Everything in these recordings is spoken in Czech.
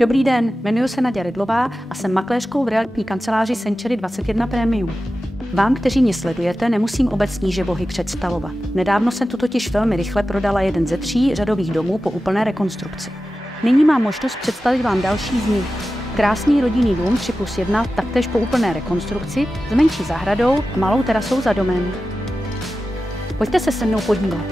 Dobrý den, jmenuji se Naďa Rydlová a jsem makléřkou v realitní kanceláři Century 21 Premium. Vám, kteří mě sledujete, nemusím obecní žebohy představovat. Nedávno jsem tu totiž velmi rychle prodala jeden ze 3 řadových domů po úplné rekonstrukci. Nyní mám možnost představit vám další z nich. Krásný rodinný dům 3+1, taktéž po úplné rekonstrukci, s menší zahradou, malou terasou za domem. Pojďte se mnou podívat.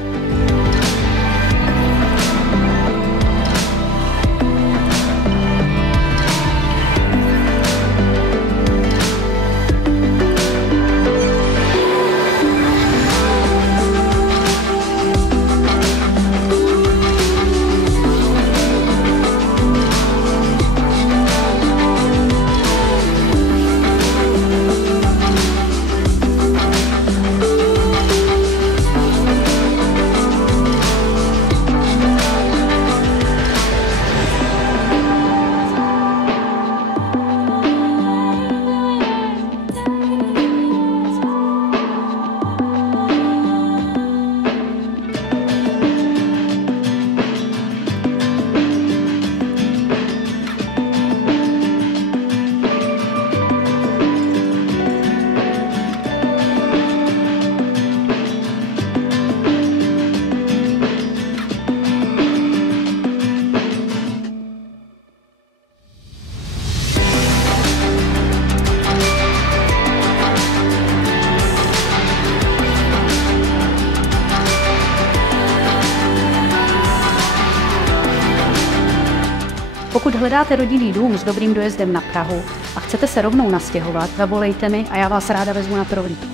Pokud hledáte rodinný dům s dobrým dojezdem na Prahu a chcete se rovnou nastěhovat, zavolejte mi a já vás ráda vezmu na prohlídku.